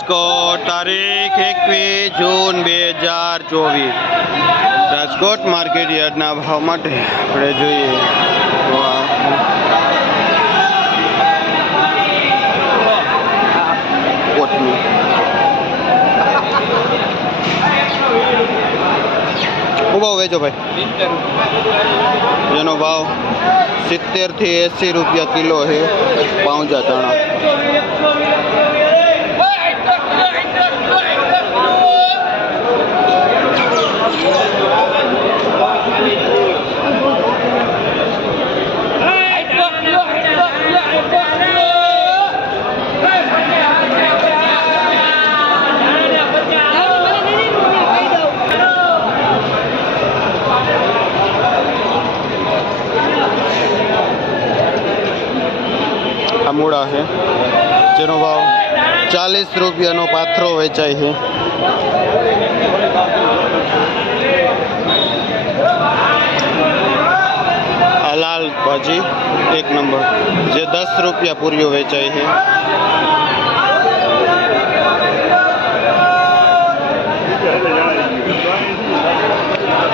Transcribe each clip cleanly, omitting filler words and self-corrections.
રાજકોટ તારીખ 21 જૂન 2024 રાજકોટ માર્કેટ યાર્ડના ભાવ માટે આપણે જોઈએ કોટની શું ભાવ વેચો ભાઈ? જેનો ભાવ 70 થી 80 રૂપિયા કિલો છે પાઉંજા ચણા. મૂળા છે જેનો ભાવ 40 રૂપિયાનો પાથરો વેચાય છે. લાલ ભાજી 1 નંબર જે 10 રૂપિયા પૂરીઓ વેચાય છે.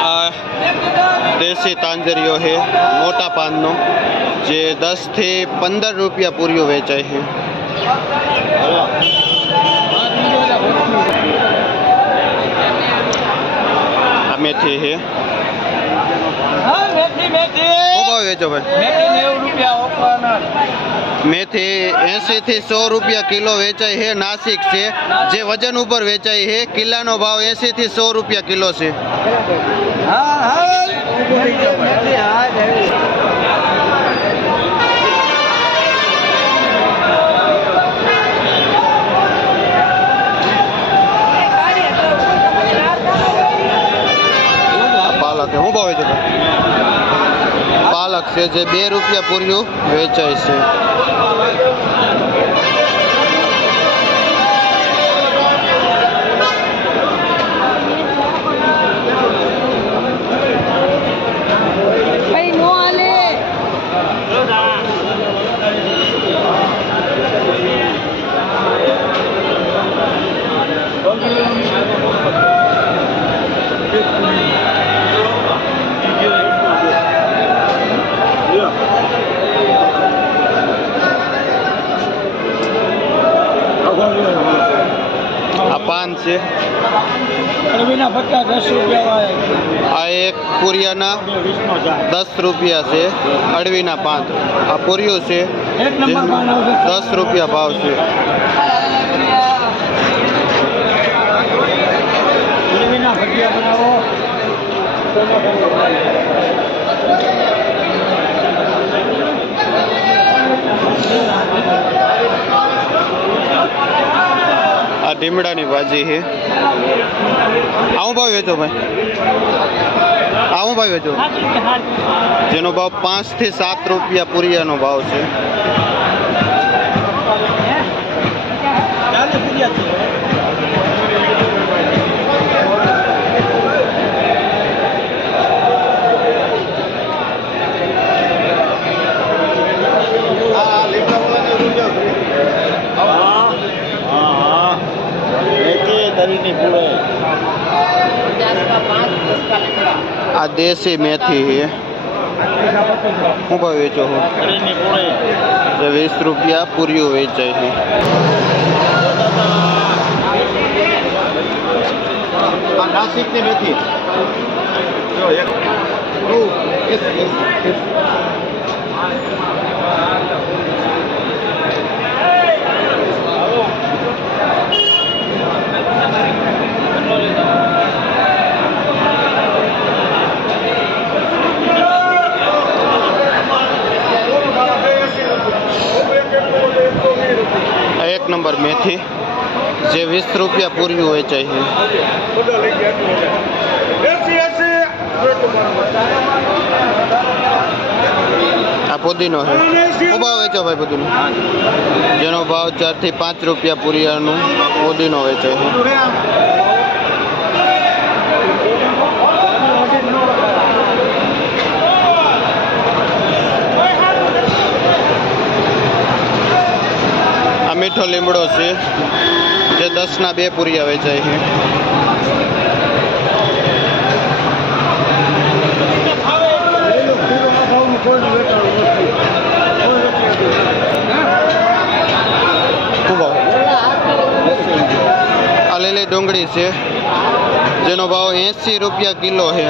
આ દેશી તાંજરીઓ છે મોટા પાનનો જે 10 થી 15 રૂપિયા પૂરીઓ વેચાય છે. આ મેથી છે. વેચો ભાઈ? મેથી 80 થી 100 રૂપિયા કિલો વેચાય છે. નાસિક છે જે વજન ઉપર વેચાય છે. કિલ્લાનો ભાવ 80 થી 100 રૂપિયા કિલો છે. પાલક શું ભાવ છે? પાલક છે જે 2 રૂપિયા પૂર્યું વેચાય છે. આ પાન છે. આ એક પૂરિયાના 10 રૂપિયા છે. અળવીના પાન. આ પૂરિયું છે 10 રૂપિયા ભાવ છે. આ ડીમડાની ભાજી છે. આવું ભાવ વેચો ભાઈ? આવું ભાવ વેચો જેનો ભાવ 5 થી 7 રૂપિયા પૂરિયાનો ભાવ છે. આ દેશી મેથી છે. શું ભાવ વેચો? 20 રૂપિયા પૂરીઓ વેચાય છે. નાસિકની મેથી નંબર મેથી જે 20 રૂપિયા પૂરીઓ વેચાય છે. આ પુદીનો છે. શું ભાવ વેચો ભાઈ પુદીનો? જેનો ભાવ 4 થી 5 રૂપિયા પૂરિયાનું પુદીનો વેચાય છે. મીઠો લીમડો છે જે 10ના 2 પૂરિયા વેચાય છે. શું ભાવ? આ લીલી ડુંગળી છે જેનો ભાવ 80 રૂપિયા કિલો છે.